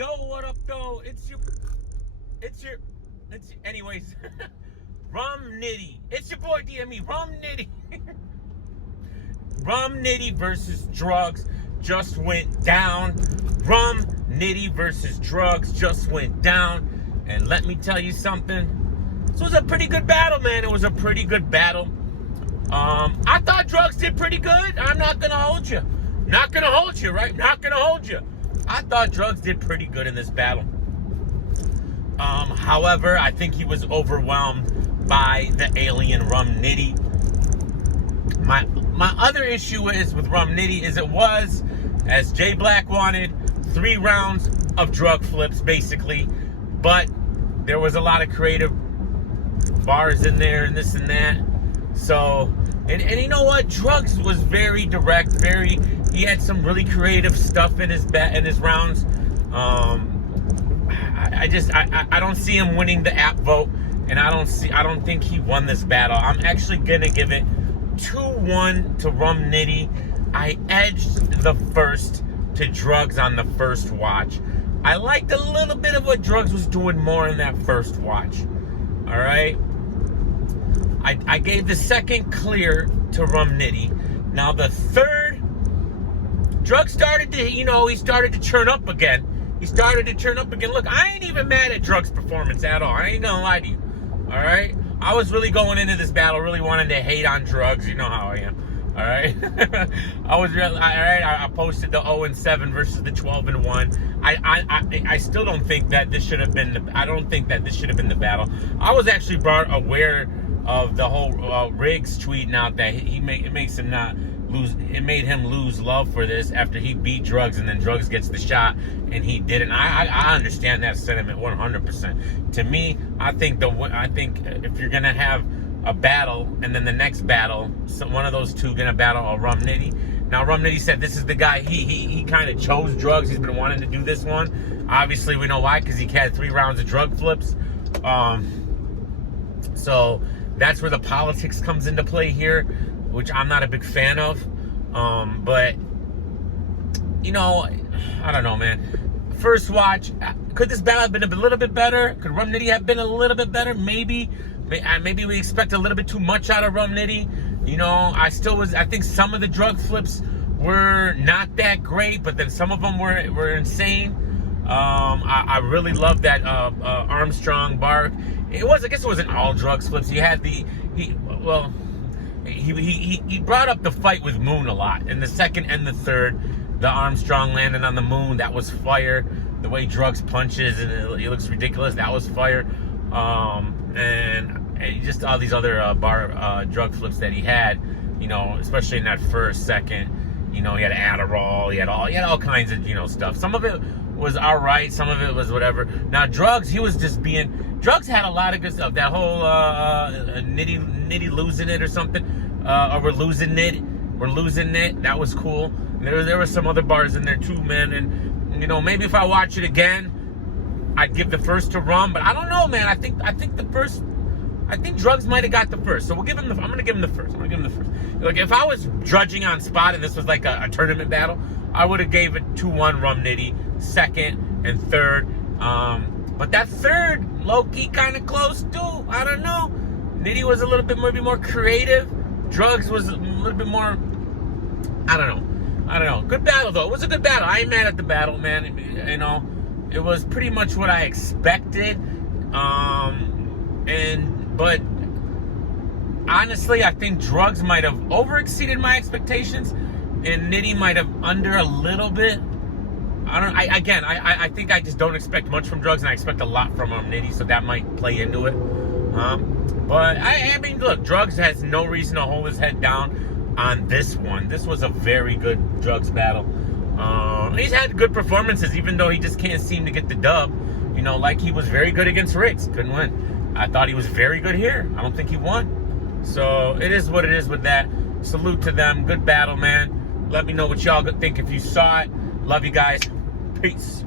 Yo, what up, though? Anyways, Rum Nitty. It's your boy DME, Rum Nitty. Rum Nitty versus Drugz just went down. Rum Nitty versus Drugz just went down. And let me tell you something. This was a pretty good battle, man. It was a pretty good battle. I thought Drugz did pretty good. I'm not going to hold you. Not going to hold you, right? Not going to hold you. I thought Drugz did pretty good in this battle. However, I think he was overwhelmed by the alien Rum Nitty. My other issue is with Rum Nitty is it was, as Jay Black wanted, 3 rounds of drug flips, basically. But there was a lot of creative bars in there and this and that. So, and you know what? Drugz was very direct, he had some really creative stuff in his rounds. I don't see him winning the app vote, and I don't think he won this battle. I'm actually gonna give it 2-1 to Rum Nitty. I edged the first to Drugz on the first watch. I liked a little bit of what Drugz was doing more in that first watch. All right. I gave the second clear to Rum Nitty. Now the third, Drugz started to, he started to turn up again. Look, I ain't even mad at Drugz' performance at all. I ain't gonna lie to you. All right? I was really going into this battle, really wanting to hate on Drugz. You know how I am. All right? I posted the 0-7 versus the 12-1. I still don't think that this should have been the battle. I was actually brought aware of the whole Riggs tweeting out that it made him lose love for this after he beat Drugz, and then Drugz gets the shot and he didn't. I understand that sentiment 100%. To me, I think if you're gonna have a battle and then the next battle, one of those two gonna battle a Rum Nitty. Now Rum Nitty said this is the guy he kind of chose Drugz. He's been wanting to do this one. Obviously we know why, because he had 3 rounds of drug flips. So that's where the politics comes into play here, which I'm not a big fan of. But I don't know, man. First watch, could this battle have been a little bit better? Could Rum Nitty have been a little bit better? Maybe we expect a little bit too much out of Rum Nitty. I think some of the drug flips were not that great, but then some of them were insane. I really loved that Armstrong bar. I guess it wasn't all drug flips. He had he brought up the fight with Moon a lot. In the second and the third, the Armstrong landing on the Moon, that was fire. The way Drugz punches and it looks ridiculous, that was fire. And just all these other drug flips that he had, especially in that first, second. He had Adderall, he had all kinds of stuff. Some of it was all right, some of it was whatever. Now Drugz, Drugz had a lot of good stuff. That whole Nitty losing it or something, or we're losing it. That was cool. There were some other bars in there too, man. And maybe if I watch it again, I'd give the first to Rum. But I don't know, man. I think Drugz might have got the first. So I'm gonna give him the first. Like if I was judging on spot and this was like a tournament battle, I would have gave it 2-1 Rum Nitty, second and third. But that third, low-key kind of close too. I don't know. Nitty was a little bit maybe more creative. Drugz was a little bit more, I don't know. Good battle though. It was a good battle. I ain't mad at the battle, man. It was pretty much what I expected. But honestly, I think Drugz might have overexceeded my expectations, and Nitty might have under a little bit. I think I just don't expect much from Drugz, and I expect a lot from Nitty, so that might play into it. But I mean, look, Drugz has no reason to hold his head down on this one. This was a very good Drugz battle. He's had good performances, even though he just can't seem to get the dub. Like he was very good against Riggs, couldn't win. I thought he was very good here. I don't think he won. So it is what it is with that. Salute to them. Good battle, man. Let me know what y'all think if you saw it. Love you guys. Peace.